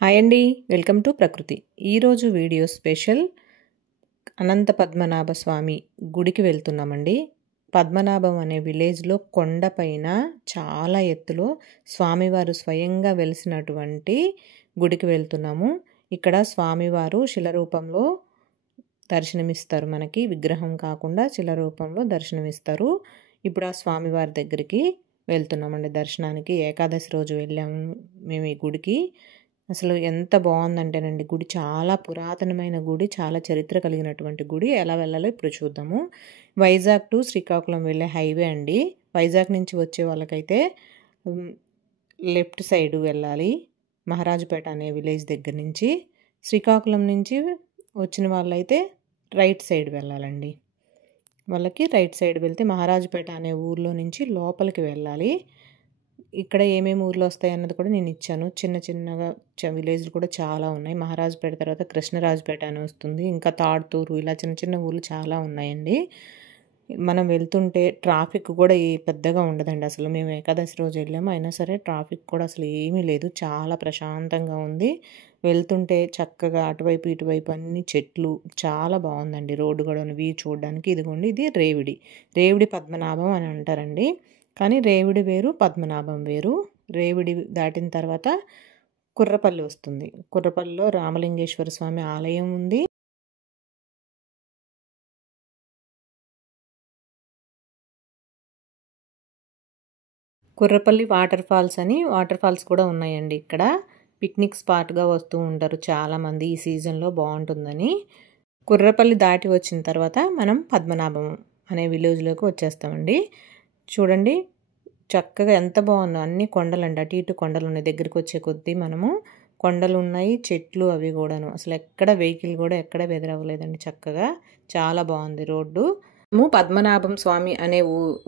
Hi అండి, welcome to ప్రకృతి. ఈరోజు వీడియో స్పెషల్ అనంత పద్మనాభ స్వామి గుడికి వెళ్తున్నామండి. పద్మనాభం అనే విలేజ్లో కొండపైన చాలా ఎత్తులో స్వామివారు స్వయంగా వెలిసినటువంటి గుడికి వెళ్తున్నాము. ఇక్కడ స్వామివారు శిల రూపంలో దర్శనమిస్తారు, మనకి విగ్రహం కాకుండా శిల రూపంలో దర్శనమిస్తారు. ఇప్పుడు ఆ స్వామివారి దగ్గరికి వెళ్తున్నామండి దర్శనానికి. ఏకాదశి రోజు వెళ్ళాము మేము ఈ గుడికి. అసలు ఎంత బాగుందంటేనండి, గుడి చాలా పురాతనమైన గుడి, చాలా చరిత్ర కలిగినటువంటి గుడి. ఎలా వెళ్ళాలో ఇప్పుడు చూద్దాము. వైజాగ్ టు శ్రీకాకుళం వెళ్ళే హైవే అండి. వైజాగ్ నుంచి వచ్చే వాళ్ళకైతే లెఫ్ట్ సైడ్ వెళ్ళాలి, మహారాజుపేట అనే విలేజ్ దగ్గర నుంచి. శ్రీకాకుళం నుంచి వచ్చిన వాళ్ళైతే రైట్ సైడ్ వెళ్ళాలండి. వాళ్ళకి రైట్ సైడ్ వెళ్తే మహారాజుపేట అనే ఊర్లో నుంచి లోపలికి వెళ్ళాలి. ఇక్కడ ఏమేమి ఊర్లు వస్తాయి అన్నది కూడా నేను ఇచ్చాను. చిన్న చిన్నగా విలేజ్లు కూడా చాలా ఉన్నాయి. మహారాజుపేట తర్వాత కృష్ణరాజుపేట అని వస్తుంది, ఇంకా తాడుతూరు, ఇలా చిన్న చిన్న ఊర్లు చాలా ఉన్నాయండి. మనం వెళ్తుంటే ట్రాఫిక్ కూడా పెద్దగా ఉండదండి. అసలు మేము ఏకాదశి రోజు వెళ్ళాము, అయినా సరే ట్రాఫిక్ కూడా అసలు ఏమీ లేదు, చాలా ప్రశాంతంగా ఉంది. వెళ్తుంటే చక్కగా అటువైపు ఇటువైపు అన్ని చెట్లు, చాలా బాగుందండి. రోడ్డు కూడా వ్యూ చూడడానికి. ఇదిగోండి, ఇది రేవిడి పద్మనాభం అని అంటారండి. కానీ రేవిడి వేరు, పద్మనాభం వేరు. రేవిడి దాటిన తర్వాత కుర్రపల్లి వస్తుంది. కుర్రపల్లిలో రామలింగేశ్వర స్వామి ఆలయం ఉంది. కుర్రపల్లి వాటర్ ఫాల్స్ కూడా ఉన్నాయండి. ఇక్కడ పిక్నిక్ స్పాట్గా వస్తూ ఉంటారు చాలామంది ఈ సీజన్లో, బాగుంటుందని. కుర్రపల్లి దాటి వచ్చిన తర్వాత మనం పద్మనాభం అనే విలేజ్లోకి వచ్చేస్తామండి. చూడండి చక్కగా ఎంత బాగుందో, అన్ని కొండలండి, అటు ఇటు కొండలు ఉన్నాయి. దగ్గరికి వచ్చే కొద్దీ మనము కొండలు ఉన్నాయి, చెట్లు అవి కూడాను. అసలు ఎక్కడ వెహికల్ కూడా ఎక్కడ ఎదురవ్వలేదండి. చక్కగా చాలా బాగుంది రోడ్డు. మేము పద్మనాభం స్వామి అనే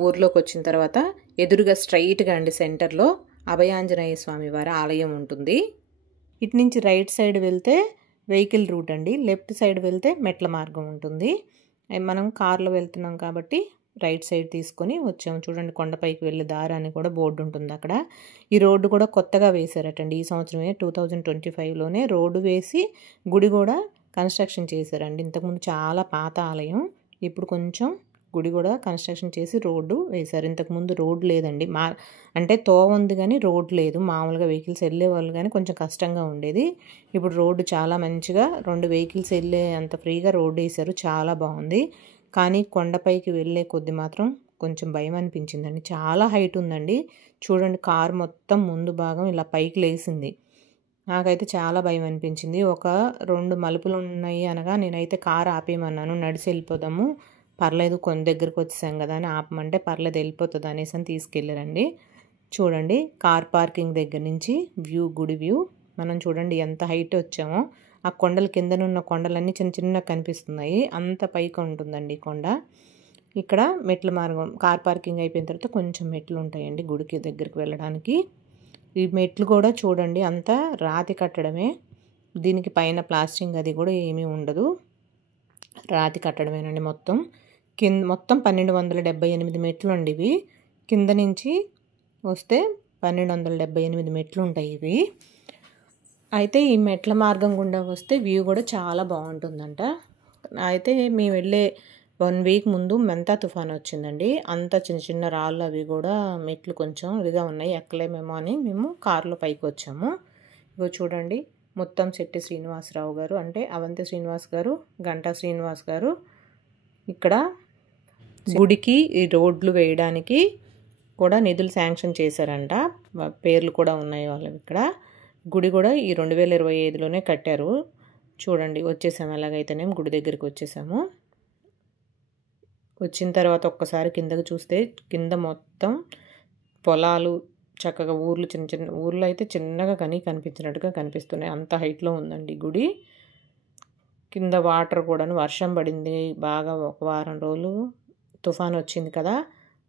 ఊర్లోకి వచ్చిన తర్వాత ఎదురుగా స్ట్రైట్గా అండి సెంటర్లో అభయాంజనేయ స్వామి వారి ఆలయం ఉంటుంది. ఇటు నుంచి రైట్ సైడ్ వెళ్తే వెహికల్ రూట్ అండి, లెఫ్ట్ సైడ్ వెళ్తే మెట్ల మార్గం ఉంటుంది. మనం కార్లో వెళ్తున్నాం కాబట్టి రైట్ సైడ్ తీసుకొని వచ్చాము. చూడండి, కొండపైకి వెళ్ళే దారి అని కూడా బోర్డు ఉంటుంది అక్కడ. ఈ రోడ్డు కూడా కొత్తగా వేశారటండి ఈ సంవత్సరమే, 2025లోనే రోడ్డు వేసి గుడి కూడా కన్స్ట్రక్షన్ చేశారండి. ఇంతకుముందు చాలా పాత ఆలయం, ఇప్పుడు కొంచెం గుడి కూడా కన్స్ట్రక్షన్ చేసి రోడ్డు వేశారు. ఇంతకుముందు రోడ్డు లేదండి, అంటే తోవ ఉంది కానీ రోడ్డు లేదు. మామూలుగా వెహికల్స్ వెళ్ళేవాళ్ళు కానీ కొంచెం కష్టంగా ఉండేది. ఇప్పుడు రోడ్డు చాలా మంచిగా 2 వెహికల్స్ వెళ్ళే అంత ఫ్రీగా రోడ్డు వేశారు, చాలా బాగుంది. కానీ కొండపైకి వెళ్ళే కొద్ది మాత్రం కొంచెం భయం అనిపించిందండి. చాలా హైట్ ఉందండి. చూడండి, కారు మొత్తం ముందు భాగం ఇలా పైకి లేసింది. నాకైతే చాలా భయం అనిపించింది. ఒక 2 మలుపులు ఉన్నాయి అనగా నేనైతే కారు ఆపేయమన్నాను. నడిచి వెళ్ళిపోదాము, పర్లేదు, కొన్ని దగ్గరికి వచ్చేసాం కదా అని ఆపమంటే పర్లేదు వెళ్ళిపోతుంది అనేసి అని తీసుకెళ్ళారండి. చూడండి, కార్ పార్కింగ్ దగ్గర నుంచి గుడి వ్యూ మనం చూడండి ఎంత హైట్ వచ్చామో. ఆ కొండల కిందనున్న కొండలన్నీ చిన్న చిన్నగా కనిపిస్తున్నాయి, అంత పైకి ఉంటుందండి కొండ. ఇక్కడ మెట్ల మార్గం, కార్ పార్కింగ్ అయిపోయిన తర్వాత కొంచెం మెట్లు ఉంటాయండి గుడికి దగ్గరికి వెళ్ళడానికి. ఈ మెట్లు కూడా చూడండి అంతా రాతి కట్టడమే, దీనికి పైన ప్లాస్టింగ్ అది కూడా ఏమీ ఉండదు, రాతి కట్టడమేనండి మొత్తం. మొత్తం 1278 మెట్లు అండి ఇవి. కింద నుంచి వస్తే 1278 మెట్లు ఉంటాయి ఇవి. అయితే ఈ మెట్ల మార్గం గుండా వస్తే వ్యూ కూడా చాలా బాగుంటుందంట. అయితే మేము వెళ్ళే 1 వీక్ ముందు మెంతా తుఫాన్ వచ్చిందండి. అంత చిన్న చిన్న రాళ్ళు అవి కూడా మెట్లు కొంచెం ఇదిగా ఉన్నాయి, ఎక్కలేమేమో అని మేము కారులో పైకి వచ్చాము. ఇగో చూడండి, ముత్తంశెట్టి శ్రీనివాసరావు గారు, అంటే అవంతి శ్రీనివాస్ గారు, గంటా శ్రీనివాస్ గారు ఇక్కడ గుడికి ఈ రోడ్లు వేయడానికి కూడా నిధులు శాంక్షన్ చేశారంట. పేర్లు కూడా ఉన్నాయి వాళ్ళకి. ఇక్కడ గుడి కూడా ఈ 2025లోనే కట్టారు. చూడండి, వచ్చేసాము. ఎలాగైతేనేం గుడి దగ్గరికి వచ్చేసాము. వచ్చిన తర్వాత ఒక్కసారి కిందకి చూస్తే కింద మొత్తం పొలాలు, చక్కగా ఊర్లు, చిన్న చిన్న ఊర్లు అయితే చిన్నగా కనిపించినట్టుగా కనిపిస్తున్నాయి, అంత హైట్లో ఉందండి గుడి. కింద వాటర్ కూడాను, వర్షం పడింది బాగా, ఒక వారం రోజులు తుఫాన్ వచ్చింది కదా,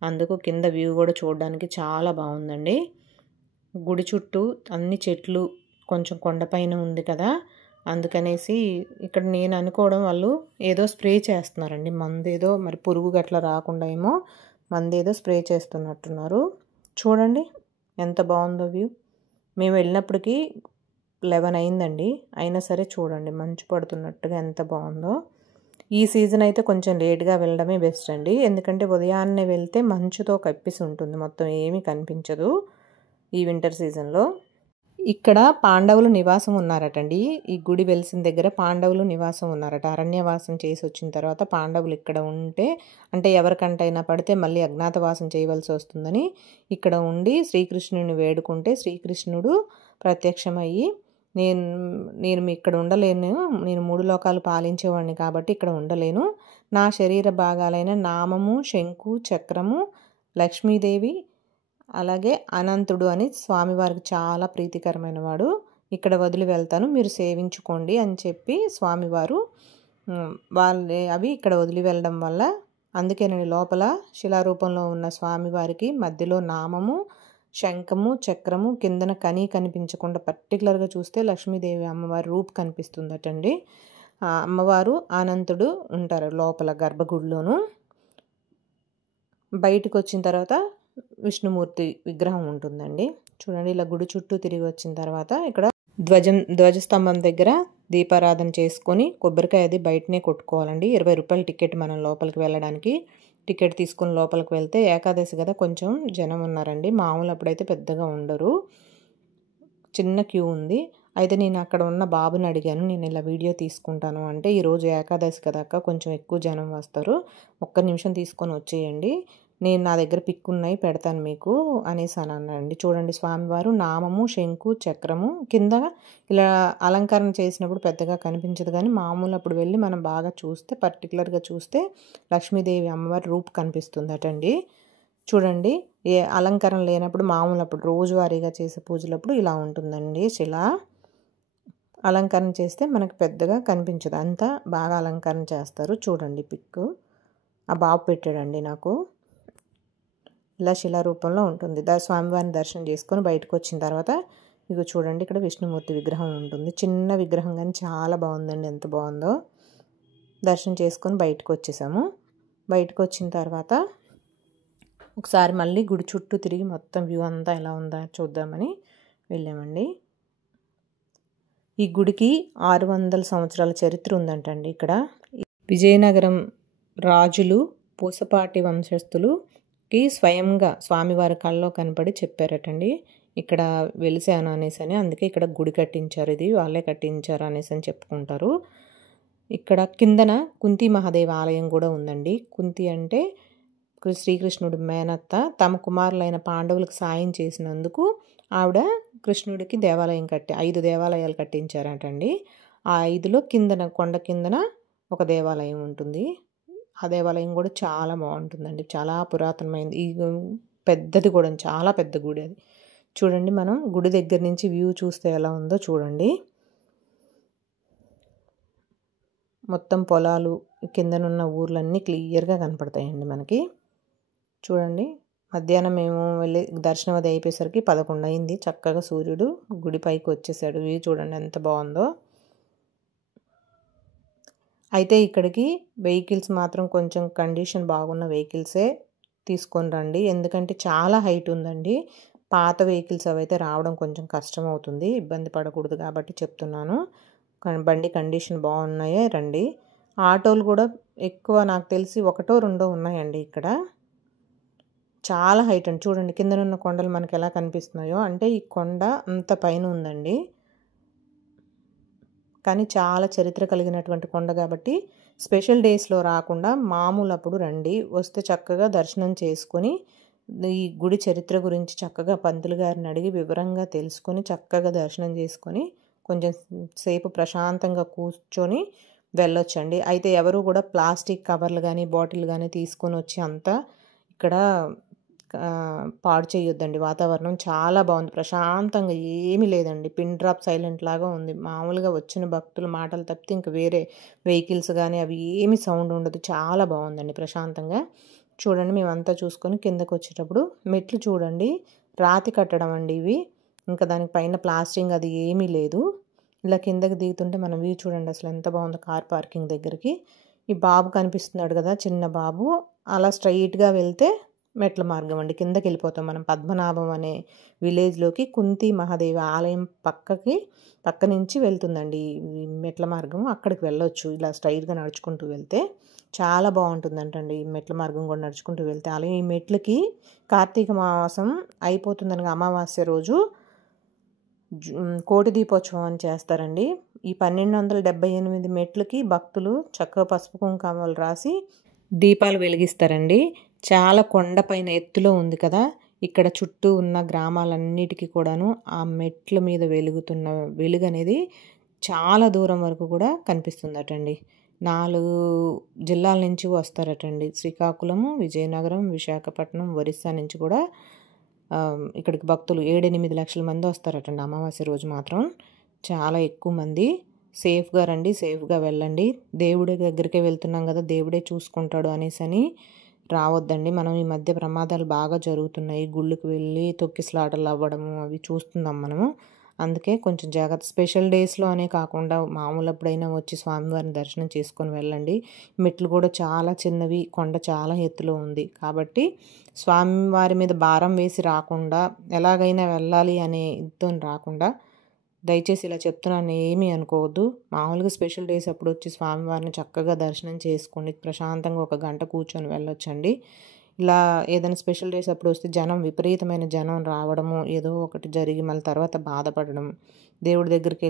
అందుకు కింద వ్యూ కూడా చూడడానికి చాలా బాగుందండి. గుడి చుట్టూ అన్ని చెట్లు, కొంచెం కొండపైన ఉంది కదా, అందుకనేసి ఇక్కడ నేను అనుకోవడం వాళ్ళు ఏదో స్ప్రే చేస్తున్నారండి, మందు ఏదో, మరి పురుగు గట్లా రాకుండా ఏమో మందు ఏదో స్ప్రే చేస్తున్నట్టున్నారు. చూడండి ఎంత బాగుందో వ్యూ. మేము వెళ్ళినప్పటికీ 11 అయిందండి. అయినా సరే చూడండి మంచు పడుతున్నట్టుగా ఎంత బాగుందో. ఈ సీజన్ అయితే కొంచెం లేట్గా వెళ్ళడమే బెస్ట్ అండి. ఎందుకంటే ఉదయాన్నే వెళ్తే మంచుతో కప్పేసి ఉంటుంది, మొత్తం ఏమీ కనిపించదు ఈ వింటర్ సీజన్లో. ఇక్కడ పాండవులు నివాసం ఉన్నారటండి. ఈ గుడి వెలిసిన దగ్గర పాండవులు నివాసం ఉన్నారట. అరణ్యవాసం చేసి వచ్చిన తర్వాత పాండవులు ఇక్కడ ఉంటే, అంటే ఎవరికంటైనా పడితే మళ్ళీ అజ్ఞాతవాసం చేయవలసి వస్తుందని ఇక్కడ ఉండి శ్రీకృష్ణుని వేడుకుంటే శ్రీకృష్ణుడు ప్రత్యక్షమయ్యి, నేను ఇక్కడ ఉండలేను, నేను 3 లోకాలు పాలించేవాడిని కాబట్టి ఇక్కడ ఉండలేను. నా శరీర భాగాలైన నామము, శంకు, చక్రము, లక్ష్మీదేవి అలాగే అనంతుడు అని స్వామివారికి చాలా ప్రీతికరమైన వాడు, ఇక్కడ వదిలి వెళ్తాను, మీరు సేవించుకోండి అని చెప్పి స్వామివారు అవి ఇక్కడ వదిలి వెళ్ళడం వల్ల, అందుకేనండి లోపల శిలారూపంలో ఉన్న స్వామివారికి మధ్యలో నామము, శంఖము, చక్రము, కిందన కనిపించకుండా పర్టికులర్గా చూస్తే లక్ష్మీదేవి అమ్మవారి రూపు కనిపిస్తుందటండి. అమ్మవారు అనంతుడు ఉంటారు లోపల గర్భగుడిలోను. బయటకు వచ్చిన తర్వాత విష్ణుమూర్తి విగ్రహం ఉంటుందండి. చూడండి ఇలా గుడి చుట్టూ తిరిగి వచ్చిన తర్వాత ఇక్కడ ధ్వజస్తంభం దగ్గర దీపారాధన చేసుకొని కొబ్బరికాయ అది బయటనే కొట్టుకోవాలండి. 20 రూపాయల టికెట్ మనం లోపలికి వెళ్ళడానికి. టికెట్ తీసుకుని లోపలికి వెళ్తే, ఏకాదశి కదా కొంచెం జనం ఉన్నారండి, మామూలు అప్పుడైతే పెద్దగా ఉండరు, చిన్న క్యూ ఉంది. అయితే నేను అక్కడ ఉన్న బాబుని అడిగాను, నేను ఇలా వీడియో తీసుకుంటాను అంటే, ఈరోజు ఏకాదశి కదా అక్క కొంచెం ఎక్కువ జనం వస్తారు, ఒక్క నిమిషం తీసుకొని వచ్చేయండి, నేను నా దగ్గర పిక్ ఉన్నాయి పెడతాను మీకు అనేసి అన్నానండి. చూడండి స్వామివారు నామము, శంకు, చక్రము, కింద ఇలా అలంకరణ చేసినప్పుడు పెద్దగా కనిపించదు, కానీ మామూలు అప్పుడు వెళ్ళి మనం బాగా చూస్తే, పర్టికులర్గా చూస్తే లక్ష్మీదేవి అమ్మవారి రూపు కనిపిస్తుందటండి. చూడండి ఏ అలంకరణ లేనప్పుడు మామూలు అప్పుడు రోజువారీగా చేసే పూజలప్పుడు ఇలా ఉంటుందండి. శిలా అలంకరణ చేస్తే మనకు పెద్దగా కనిపించదు, అంతా బాగా అలంకరణ చేస్తారు. చూడండి పిక్ ఆ బాబు పెట్టాడండి నాకు. ఇలా శిలారూపంలో ఉంటుంది. స్వామివారిని దర్శనం చేసుకొని బయటకు వచ్చిన తర్వాత ఇక చూడండి ఇక్కడ విష్ణుమూర్తి విగ్రహం ఉంటుంది, చిన్న విగ్రహం కానీ చాలా బాగుందండి, ఎంత బాగుందో. దర్శనం చేసుకొని బయటకు వచ్చేసాము. బయటకు వచ్చిన తర్వాత ఒకసారి మళ్ళీ గుడి చుట్టూ తిరిగి మొత్తం వ్యూ అంతా ఎలా ఉందా చూద్దామని వెళ్ళామండి. ఈ గుడికి 600 సంవత్సరాల చరిత్ర ఉందంటండి. ఇక్కడ విజయనగరం రాజులు పూసపాటి వంశస్థులుకి స్వయంగా స్వామివారి కల్లో కనపడి చెప్పారటండి, ఇక్కడ వెలిసాను అనేసి అని, అందుకే ఇక్కడ గుడి కట్టించారు, ఇది వాళ్ళే కట్టించారు అనేసి అని చెప్పుకుంటారు. ఇక్కడ కిందన కుంతి మహాదేవి ఆలయం కూడా ఉందండి. కుంతి అంటే శ్రీకృష్ణుడి మేనత్త, తమ కుమారులైన పాండవులకు సాయం చేసినందుకు ఆవిడ కృష్ణుడికి దేవాలయం 5 దేవాలయాలు కట్టించారటండి. ఆ 5లో కిందన కొండ కిందన ఒక దేవాలయం ఉంటుంది. ఆ దేవాలయం కూడా చాలా బాగుంటుందండి, చాలా పురాతనమైనది. ఈ పెద్దది కూడా, చాలా పెద్ద గుడి అది. చూడండి మనం గుడి దగ్గర నుంచి వ్యూ చూస్తే ఎలా ఉందో చూడండి. మొత్తం పొలాలు, కిందనున్న ఊర్లన్నీ క్లియర్గా కనపడతాయండి మనకి. చూడండి మధ్యాహ్నం మేము వెళ్ళి దర్శనం అది అయిపోయేసరికి 11 అయింది. చక్కగా సూర్యుడు గుడి పైకి వచ్చేసాడు. వ్యూ చూడండి ఎంత బాగుందో. అయితే ఇక్కడికి వెహికల్స్ మాత్రం కొంచెం కండిషన్ బాగున్న వెహికల్సే తీసుకొని రండి, ఎందుకంటే చాలా హైట్ ఉందండి. పాత వెహికల్స్ అవైతే రావడం కొంచెం కష్టం అవుతుంది, ఇబ్బంది పడకూడదు కాబట్టి చెప్తున్నాను. బండి కండిషన్ బాగున్నాయే రండి. ఆటోలు కూడా ఎక్కువ నాకు తెలిసి 1, 2 ఉన్నాయండి ఇక్కడ. చాలా హైట్ అండి. చూడండి కిందనున్న కొండలు మనకి ఎలా కనిపిస్తున్నాయో, అంటే ఈ కొండ అంత పైన ఉందండి, కానీ చాలా చరిత్ర కలిగినటువంటి కొండ కాబట్టి స్పెషల్ డేస్లో రాకుండా మామూలు అప్పుడు రండి. వస్తే చక్కగా దర్శనం చేసుకొని ఈ గుడి చరిత్ర గురించి చక్కగా పంతులు గారిని అడిగి వివరంగా తెలుసుకొని చక్కగా దర్శనం చేసుకొని కొంచెం సేపు ప్రశాంతంగా కూర్చొని వెళ్ళొచ్చండి. అయితే ఎవరు కూడా ప్లాస్టిక్ కవర్లు కానీ బాటిల్ కానీ తీసుకొని వచ్చి అంతా ఇక్కడ పాడు చేయొద్దండి. వాతావరణం చాలా బాగుంది, ప్రశాంతంగా ఏమీ లేదండి, పిన్ డ్రాప్ సైలెంట్ లాగా ఉంది. మామూలుగా వచ్చిన భక్తుల మాటలు తప్పితే ఇంక వేరే వెహికల్స్ కానీ అవి ఏమి సౌండ్ ఉండదు, చాలా బాగుందండి ప్రశాంతంగా. చూడండి మేమంతా చూసుకొని కిందకు వచ్చేటప్పుడు మెట్లు చూడండి, రాతి కట్టడం అండి ఇవి, ఇంకా దానికి పైన ప్లాస్టింగ్ అది ఏమీ లేదు. ఇలా కిందకి దిగుతుంటే మనం వ్యూ చూడండి అసలు ఎంత బాగుందో. కార్ పార్కింగ్ దగ్గరికి ఈ బాబు కనిపిస్తున్నాడు కదా, చిన్న బాబు, అలా స్ట్రైట్గా వెళ్తే మెట్ల మార్గం అండి. కిందకెళ్ళిపోతాం మనం పద్మనాభం అనే విలేజ్‌లోకి. కుంతి మహాదేవి ఆలయం పక్క నుంచి వెళ్తుందండి ఈ మెట్ల మార్గం. అక్కడికి వెళ్ళొచ్చు ఇలా స్ట్రెయిట్‌గా నడుచుకుంటూ వెళ్తే. చాలా బావుంటుందంటండి ఈ మెట్ల మార్గం కూడా నడుచుకుంటూ వెళ్తే. అలాగే ఈ మెట్లకి కార్తీక మాసం అయిపోతుందనగా అమావాస్య రోజు కోటి దీపోత్సవం అని చేస్తారండి. ఈ 1278 మెట్లకి భక్తులు చక్కగా పసుపు కుంకుమలు రాసి దీపాలు వెలిగిస్తారండి. చాలా కొండపైన ఎత్తులో ఉంది కదా! ఇక్కడ చుట్టూ ఉన్న గ్రామాలన్నిటికీ కూడాను ఆ మెట్ల మీద వెలుగుతున్న వెలుగనేది చాలా దూరం వరకు కూడా కనిపిస్తుందటండి. 4 జిల్లాల నుంచి వస్తారటండి. శ్రీకాకుళము, విజయనగరం, విశాఖపట్నం, ఒరిస్సా నుంచి కూడా ఇక్కడికి భక్తులు 7, 8 లక్షల మంది వస్తారటండి అమావాస్య రోజు మాత్రం. చాలా ఎక్కువ మంది. సేఫ్‌గా రండి, సేఫ్‌గా వెళ్ళండి. దేవుడి దగ్గరికే వెళ్తున్నాం కదా! దేవుడే చూసుకుంటాడు అనేసని రావద్దండి. మనం ఈ మధ్య ప్రమాదాలు బాగా జరుగుతున్నాయి. గుళ్ళకి వెళ్ళి తొక్కిసలాటలు అవ్వడము అవి చూస్తున్నాం మనము. అందుకే కొంచెం జాగ్రత్త. స్పెషల్ డేస్‌లో అనే కాకుండా మామూలప్పుడైనా వచ్చి స్వామివారిని దర్శనం చేసుకొని వెళ్ళండి. మెట్లు కూడా చాలా చిన్నవి, కొండ చాలా ఎత్తులో ఉంది. కాబట్టి స్వామివారి మీద భారం వేసి రాకుండా, ఎలాగైనా వెళ్ళాలి అనే ఇదితోని రాకుండా దయచేసి ఇలా చెప్తున్నాను ఏమీ అనుకోవద్దు. మామూలుగా స్పెషల్ డేస్ అప్పుడు వచ్చి స్వామివారిని చక్కగా దర్శనం చేసుకోండి. ప్రశాంతంగా ఒక గంట కూర్చొని వెళ్ళొచ్చండి. ఇలా ఏదైనా స్పెషల్ డేస్ అప్పుడు వస్తే విపరీతమైన జనం రావడము, ఏదో ఒకటి జరిగి మళ్ళీ తర్వాత బాధపడడం, దేవుడి దగ్గరికి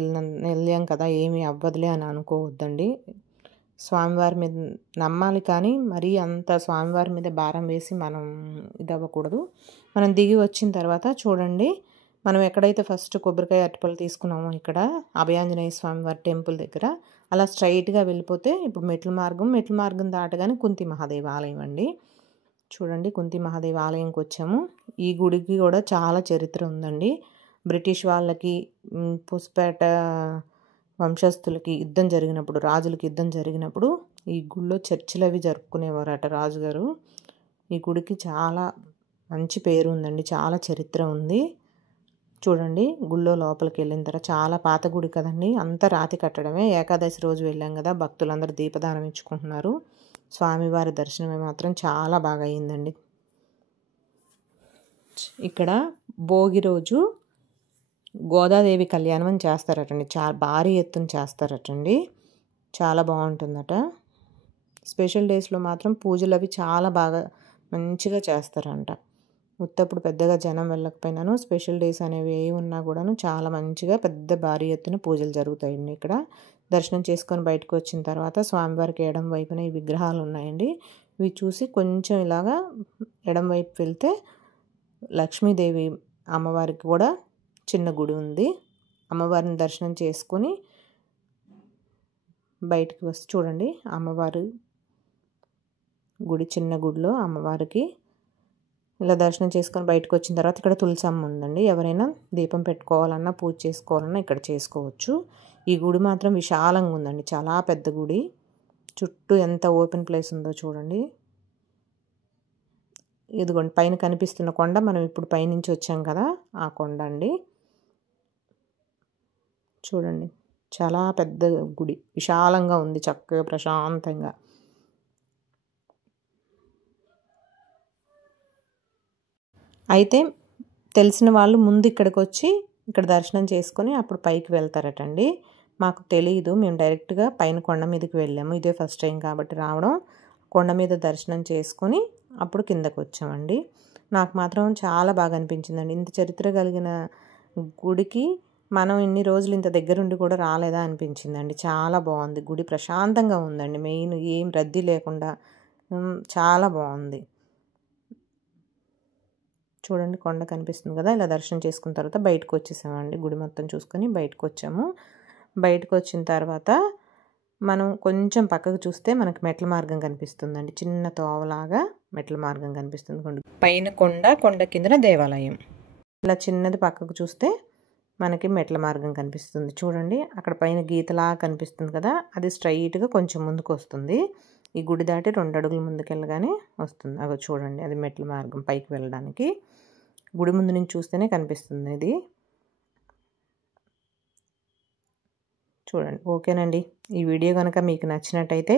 వెళ్ళాం కదా ఏమీ అవ్వదులే అని అనుకోవద్దండి. స్వామివారి మీద నమ్మాలి కానీ మరీ అంత స్వామివారి మీద భారం వేసి మనం ఇదవ్వకూడదు. మనం దిగి వచ్చిన తర్వాత చూడండి, మనం ఎక్కడైతే ఫస్ట్ కొబ్బరికాయ అరటిపళ్ళు తీసుకున్నామో ఇక్కడ అభయాంజనేయ స్వామివారి టెంపుల్ దగ్గర అలా స్ట్రైట్‌గా వెళ్ళిపోతే ఇప్పుడు మెట్ల మార్గం దాటగానే కుంతి మహాదేవి ఆలయం అండి. చూడండి కుంతి మహాదేవి ఆలయంకి వచ్చాము. ఈ గుడికి కూడా చాలా చరిత్ర ఉందండి. బ్రిటిష్ వాళ్ళకి పుస్పేట వంశస్థులకి యుద్ధం జరిగినప్పుడు, రాజులకి యుద్ధం జరిగినప్పుడు ఈ గుడిలో చర్చలు అవి జరుపుకునేవారట రాజుగారు. ఈ గుడికి చాలా మంచి పేరు ఉందండి. చాలా చరిత్ర ఉంది. చూడండి గుళ్ళో లోపలికి వెళ్ళిన తర్వాత చాలా పాత గుడి కదండి. అంతా రాతి కట్టడమే. ఏకాదశి రోజు వెళ్ళాం కదా, భక్తులందరూ దీపదానం ఇచ్చుకుంటున్నారు. స్వామివారి దర్శనమే మాత్రం చాలా బాగా అయిందండి. ఇక్కడ భోగి రోజు గోదాదేవి కళ్యాణం అని చేస్తారటండి. చాలా భారీ ఎత్తున చేస్తారటండి. చాలా బాగుంటుందట. స్పెషల్ డేస్లో మాత్రం పూజలు అవి చాలా బాగా మంచిగా చేస్తారంట. ఉత్తప్పుడు పెద్దగా జనం వెళ్ళకపోయినాను స్పెషల్ డేస్ అనేవి ఏ ఉన్నా కూడాను చాలా మంచిగా పెద్ద భారీ ఎత్తున పూజలు జరుగుతాయండి. ఇక్కడ దర్శనం చేసుకొని బయటకు వచ్చిన తర్వాత స్వామివారికి ఎడం వైపున ఈ విగ్రహాలు ఉన్నాయండి. ఇవి చూసి కొంచెం ఇలాగా ఎడం వైపు వెళ్తే లక్ష్మీదేవి అమ్మవారికి కూడా చిన్న గుడి ఉంది. అమ్మవారిని దర్శనం చేసుకొని బయటకు వస్తే చూడండి అమ్మవారి గుడి, చిన్న గుడిలో అమ్మవారికి ఇలా దర్శనం చేసుకొని బయటకు వచ్చిన తర్వాత ఇక్కడ తులసమ్మ ఉందండి. ఎవరైనా దీపం పెట్టుకోవాలన్నా పూజ చేసుకోవాలన్నా ఇక్కడ చేసుకోవచ్చు. ఈ గుడి మాత్రం విశాలంగా ఉందండి. చాలా పెద్ద గుడి. చుట్టూ ఎంత ఓపెన్ ప్లేస్ ఉందో చూడండి. ఇదిగోండి పైన కనిపిస్తున్న కొండ మనం ఇప్పుడు పైనుంచి వచ్చాం కదా ఆ కొండ అండి. చూడండి చాలా పెద్ద గుడి, విశాలంగా ఉంది, చక్కగా ప్రశాంతంగా. అయితే తెలిసిన వాళ్ళు ముందు ఇక్కడికి వచ్చి ఇక్కడ దర్శనం చేసుకొని అప్పుడు పైకి వెళ్తారటండి. మాకు తెలియదు, మేము డైరెక్ట్గా పైన కొండ మీదకి వెళ్ళాము. ఇదే ఫస్ట్ టైం కాబట్టి రావడం. కొండ మీద దర్శనం చేసుకొని అప్పుడు కిందకు వచ్చామండి. నాకు మాత్రం చాలా బాగా అనిపించిందండి. ఇంత చరిత్ర కలిగిన గుడికి మనం ఇన్ని రోజులు ఇంత దగ్గరుండి కూడా రాలేదా అనిపించిందండి. చాలా బాగుంది గుడి, ప్రశాంతంగా ఉందండి. మెయిన్ ఏం రద్దీ లేకుండా చాలా బాగుంది. చూడండి కొండ కనిపిస్తుంది కదా. ఇలా దర్శనం చేసుకున్న తర్వాత బయటకు వచ్చేసామండి. గుడి మొత్తం చూసుకొని బయటకు వచ్చాము. బయటకు వచ్చిన తర్వాత మనం కొంచెం పక్కకు చూస్తే మనకి మెట్ల మార్గం కనిపిస్తుందండి. చిన్న తోవలాగా మెట్ల మార్గం కనిపిస్తుంది. పైన కొండ కిందన దేవాలయం. ఇలా చిన్నది పక్కకు చూస్తే మనకి మెట్ల మార్గం కనిపిస్తుంది. చూడండి అక్కడ పైన గీతలా కనిపిస్తుంది కదా, అది స్ట్రైట్గా కొంచెం ముందుకు వస్తుంది. ఈ గుడి దాటి 2 అడుగులు ముందుకెళ్ళగానే వస్తుంది. అవి చూడండి అది మెట్ల మార్గం పైకి వెళ్ళడానికి. గుడి ముందు నుంచి చూస్తేనే కనిపిస్తుంది ఇది. చూడండి. ఓకేనండి. ఈ వీడియో కనుక మీకు నచ్చినట్టయితే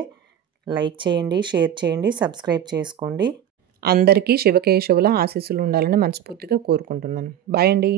లైక్ చేయండి, షేర్ చేయండి, సబ్స్క్రైబ్ చేసుకోండి. అందరికీ శివకేశవుల ఆశీస్సులు ఉండాలని మనస్ఫూర్తిగా కోరుకుంటున్నాను. బాయ్ అండి.